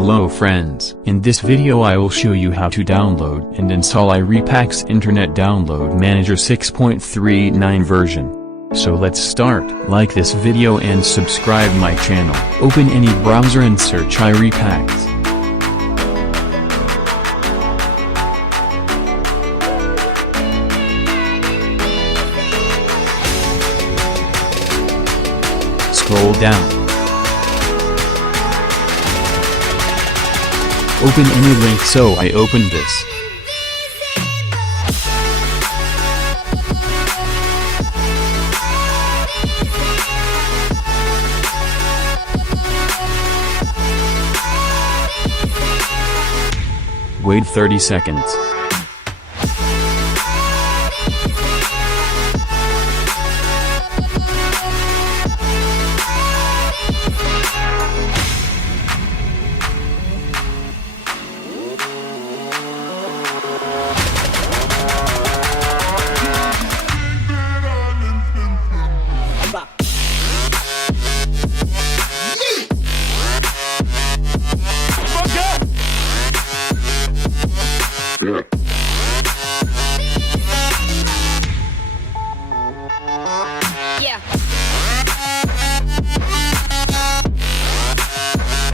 Hello friends, in this video I will show you how to download and install Irepacks Internet Download Manager 6.39 version. So let's start. Like this video and subscribe my channel. Open any browser and search Irepacks. Scroll down. Open any link, so I opened this. Wait 30 seconds.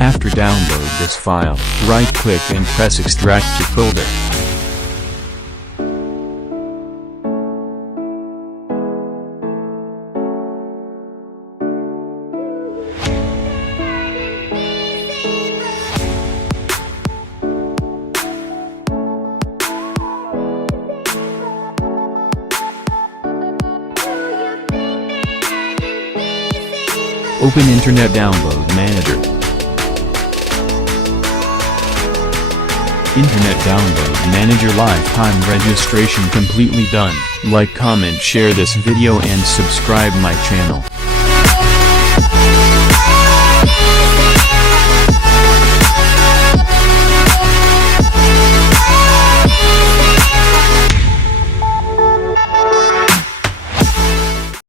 After download this file, right-click and press Extract to folder. Open Internet Download Manager. Internet Download Manager lifetime registration completely done. Like, comment, share this video and subscribe my channel.